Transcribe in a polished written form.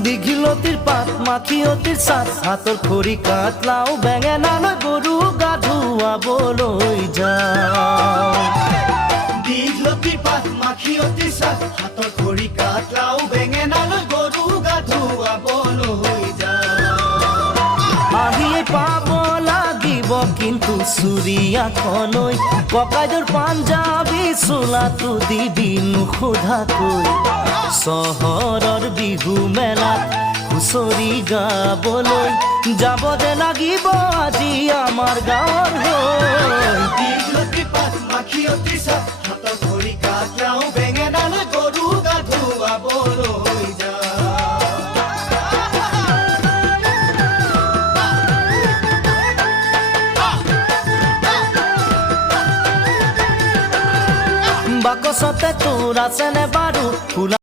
দীঘিলতিৰ পাত মাখিয়তিৰ চাত হাতৰ খৰি কাঠ লাও বেঙেনা লৈ গৰু গা ধুৱাবলৈ যাওঁ দীঘলতিৰ পাত মাখিয়তিৰ চাত হাতৰ খৰি কাঠ লাও বেঙেনা লৈ গৰু গা ধুৱাবলৈ যাওঁ আহিয়ে পাব লাগিব কিন্তু চুৰিয়াখনৈ ককাইদেউৰ পাঞ্জাবী চোলাটো দিবি নোসোধাকৈ চহৰৰ বিহু মেলাত হুঁচৰি গাবলৈ যাব যে লাগিব আজি আমাৰ গাঁৱৰ হৈ দীঘলতিৰ পাত মাখিয়তিৰ চাত হাতৰ খৰি কাঠ লাও বেঙেনা লৈ গৰু গা ধুৱাবলৈ যাওঁ বাকচতে তোৰ আছেনে বাৰু ফুলা